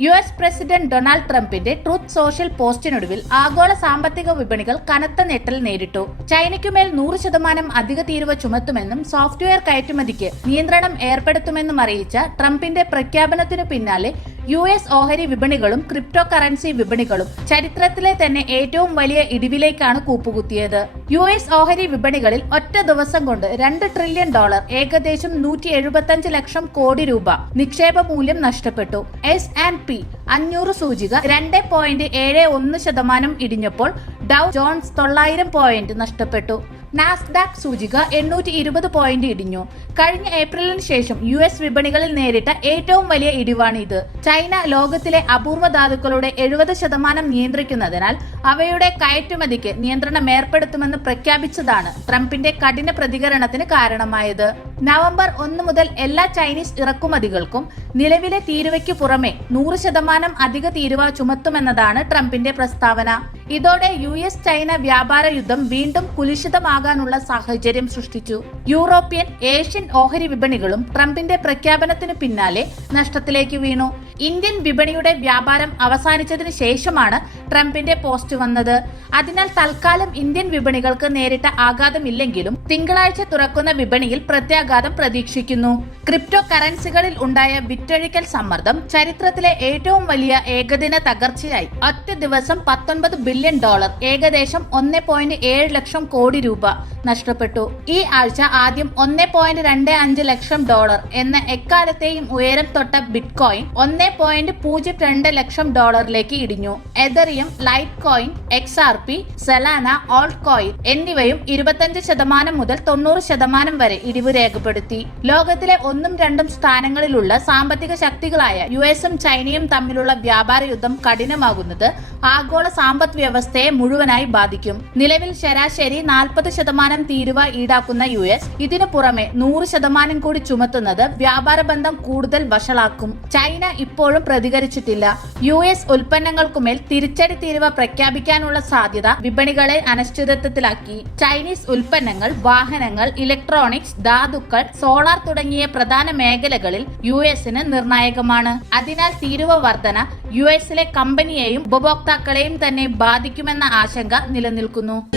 U S president Donald ട്രംപിന്റെ Truth Social പോസ്റ്റിനൊടുവിൽ ആഗോള സാമ്പത്തിക വിപണികൾ കനത്ത ഞെട്ടൽ നേരിട്ടു. ചൈനയ്ക്കുമേൽ നൂറ് ശതമാനം അധിക തീരുവ ചുമത്തുമെന്നും സോഫ്റ്റ്വെയർ കയറ്റുമതിക്ക് നിയന്ത്രണം ഏർപ്പെടുത്തുമെന്നും അറിയിച്ച ട്രംപിന്റെ പ്രഖ്യാപനത്തിനു പിന്നാലെ യു എസ് ഓഹരി വിപണികളും ക്രിപ്റ്റോ കറൻസി വിപണികളും ചരിത്രത്തിലെ തന്നെ ഏറ്റവും വലിയ ഇടിവിലേക്കാണ് കൂപ്പുകുത്തിയത്. യു എസ് ഓഹരി വിപണികളിൽ ഒറ്റ ദിവസം കൊണ്ട് രണ്ട് ട്രില്യൺ ഡോളർ ഏകദേശം നൂറ്റി എഴുപത്തഞ്ച് ലക്ഷം കോടി രൂപ നിക്ഷേപ മൂല്യം നഷ്ടപ്പെട്ടു. എസ് ആൻഡ് പി അഞ്ഞൂറ് സൂചിക രണ്ട് പോയിന്റ് ഏഴ് ഒന്ന് ശതമാനം ഇടിഞ്ഞപ്പോൾ ഡൗ ജോൺസ് തൊള്ളായിരം പോയിന്റ് നഷ്ടപ്പെട്ടു. നാസ്ഡാക് സൂചിക എണ്ണൂറ്റി ഇരുപത് പോയിന്റ് ഇടിഞ്ഞു. കഴിഞ്ഞ ഏപ്രിലിന് ശേഷം യു എസ് വിപണികളിൽ നേരിട്ട ഏറ്റവും വലിയ ഇടിവാണ് ഇത് ചൈന ലോകത്തിലെ അപൂർവ ധാതുക്കളുടെ എഴുപത് ശതമാനം നിയന്ത്രിക്കുന്നതിനാൽ അവയുടെ കയറ്റുമതിക്ക് നിയന്ത്രണം ഏർപ്പെടുത്തുമെന്ന് പ്രഖ്യാപിച്ചതാണ് ട്രംപിന്റെ കഠിന പ്രതികരണത്തിന് കാരണമായത്. നവംബർ ഒന്ന് മുതൽ എല്ലാ ചൈനീസ് ഇറക്കുമതികൾക്കും നിലവിലെ തീരുവയ്ക്ക് പുറമെ നൂറ് ശതമാനം അധിക തീരുവ ചുമത്തുമെന്നതാണ് ട്രംപിന്റെ പ്രസ്താവന. ഇതോടെ യു എസ് ചൈന വ്യാപാര യുദ്ധം വീണ്ടും കുലിശിതമാകാനുള്ള സാഹചര്യം സൃഷ്ടിച്ചു. യൂറോപ്യൻ ഏഷ്യൻ ഓഹരി വിപണികളും ട്രംപിന്റെ പ്രഖ്യാപനത്തിന് പിന്നാലെ നഷ്ടത്തിലേക്ക് വീണു. ഇന്ത്യൻ വിപണിയുടെ വ്യാപാരം അവസാനിച്ചതിന് ശേഷമാണ് ട്രംപിന്റെ പോസ്റ്റ് വന്നത്. അതിനാൽ തൽക്കാലം ഇന്ത്യൻ വിപണികൾക്ക് നേരിട്ട ആഘാതമില്ലെങ്കിലും തിങ്കളാഴ്ച തുറക്കുന്ന വിപണിയിൽ പ്രത്യാഘാതം പ്രതീക്ഷിക്കുന്നു. ക്രിപ്റ്റോ കറൻസികളിൽ ഉണ്ടായ വിറ്റൊഴിക്കൽ സമ്മർദ്ദം ചരിത്രത്തിലെ ഏറ്റവും വലിയ ഏകദിന തകർച്ചയായി. ഒറ്റ ദിവസം പത്തൊൻപത് ബില്യൺ ഡോളർ ഏകദേശം ഒന്ന് പോയിന്റ് ഏഴ് ലക്ഷം കോടി രൂപ നഷ്ടപ്പെട്ടു. ഈ ആഴ്ച ആദ്യം ഒന്ന് പോയിന്റ് രണ്ട് അഞ്ച് ലക്ഷം ഡോളർ എന്ന എക്കാലത്തെയും ഉയരം തൊട്ട ബിറ്റ്കോയിൻ ഒന്ന് പോയിന്റ് പൂജ്യം രണ്ട് ലക്ഷം ഡോളറിലേക്ക് ഇടിഞ്ഞു. Ethereum Litecoin X R P Solana altcoin എന്നിവയും ഇരുപത്തഞ്ച് ശതമാനം മുതൽ തൊണ്ണൂറ് ശതമാനം വരെ ഇടിവ് രേഖപ്പെടുത്തി. ലോകത്തിലെ ഒന്നും രണ്ടും സ്ഥാനങ്ങളിലുള്ള സാമ്പത്തിക ശക്തികളായ യു എസും ചൈനയും തമ്മിലുള്ള വ്യാപാര യുദ്ധം കഠിനമാകുന്നത് ആഗോള സാമ്പദ് വ്യവസ്ഥയെ മുഴുവനായി ബാധിക്കും. നിലവിൽ ശരാശരി നാൽപ്പത് ശതമാനം തീരുവ ഈടാക്കുന്ന യു എസ് ഇതിനു പുറമെ നൂറ് ശതമാനം കൂടി ചുമത്തുന്നത് വ്യാപാര ബന്ധം കൂടുതൽ വഷളാക്കും. ചൈന ഇപ്പോഴും പ്രതികരിച്ചിട്ടില്ല. യു എസ് ഉൽപ്പന്നങ്ങൾക്കുമേൽ തിരിച്ചടി തീരുവ പ്രഖ്യാപിക്കാനുള്ള സാധ്യത വിപണികളെ അനിശ്ചിതത്വത്തിലാക്കി. ചൈനീസ് ഉൽപ്പന്നങ്ങൾ വാഹനങ്ങൾ ഇലക്ട്രോണിക്സ് ധാതുക്കൾ സോളാർ തുടങ്ങിയ പ്രധാന മേഖലകളിൽ യു എസിന് നിർണായകമാണ്. അതിനാൽ തീരുവ വർധന യു എസിലെ കമ്പനിയെയും ഉപഭോക്താക്കളെയും തന്നെ ബാധിക്കുമെന്ന ആശങ്ക നിലനിൽക്കുന്നു.